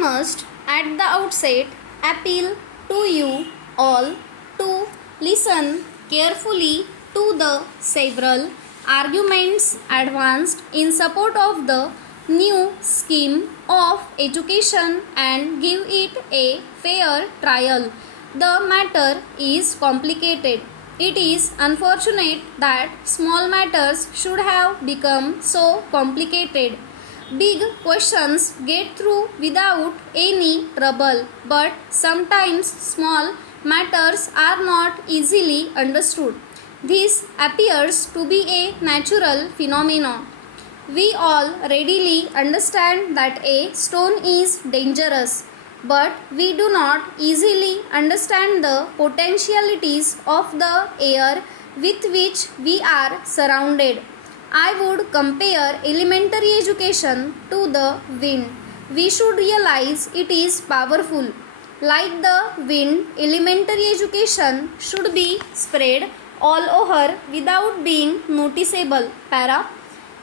must at the outset appeal to you all to listen carefully to the several arguments advanced in support of the new scheme of education and give it a fair trial. The matter is complicated. It is unfortunate that small matters should have become so complicated. Big questions get through without any trouble, but sometimes small matters are not easily understood. This appears to be a natural phenomenon. We all readily understand that a stone is dangerous, but we do not easily understand the potentialities of the air with which we are surrounded. I would compare elementary education to the wind. We should realize it is powerful. Like the wind, elementary education should be spread all over without being noticeable. Para.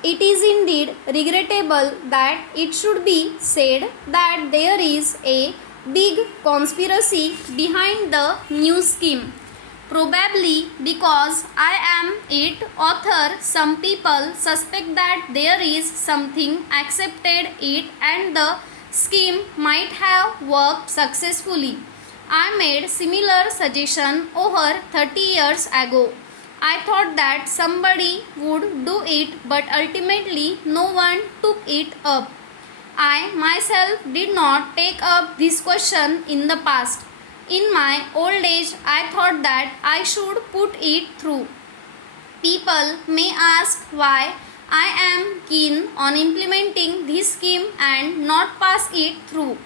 It is indeed regrettable that it should be said that there is a big conspiracy behind the new scheme. Probably because I am its author, some people suspect that there is something accepted it and the scheme might have worked successfully. I made similar suggestion over 30 years ago. I thought that somebody would do it, but ultimately no one took it up. I myself did not take up this question in the past. In my old age, I thought that I should put it through. People may ask why I am keen on implementing this scheme and not pass it through.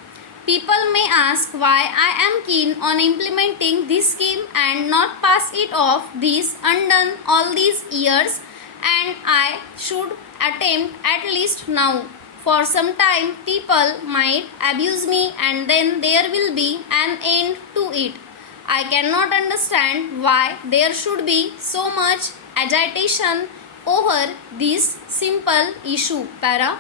People may ask why I am keen on implementing this scheme and not pass it off this undone all these years, and I should attempt at least now. For some time people might abuse me and then there will be an end to it. I cannot understand why there should be so much agitation over this simple issue. Para.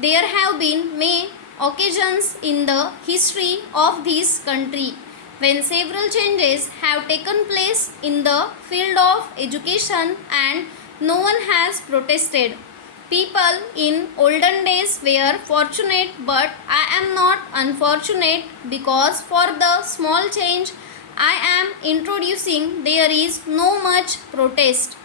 There have been many occasions in the history of this country when several changes have taken place in the field of education and no one has protested. People in olden days were fortunate, but I am not unfortunate because for the small change I am introducing there is no much protest.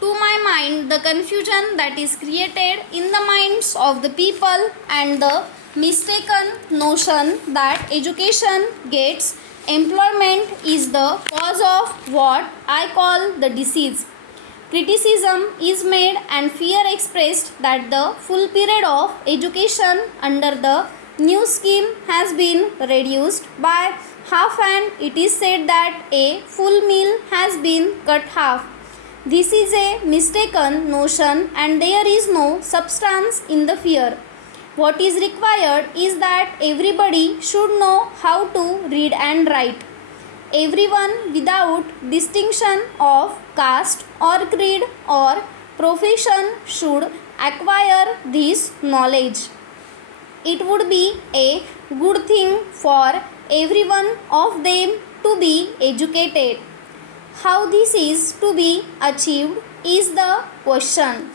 To my mind, the confusion that is created in the minds of the people and the mistaken notion that education gets employment is the cause of what I call the disease. Criticism is made and fear expressed that the full period of education under the new scheme has been reduced by half, and it is said that a full meal has been cut half. This is a mistaken notion and there is no substance in the fear. What is required is that everybody should know how to read and write. Everyone without distinction of caste or creed or profession should acquire this knowledge. It would be a good thing for every one of them to be educated. How this is to be achieved is the question.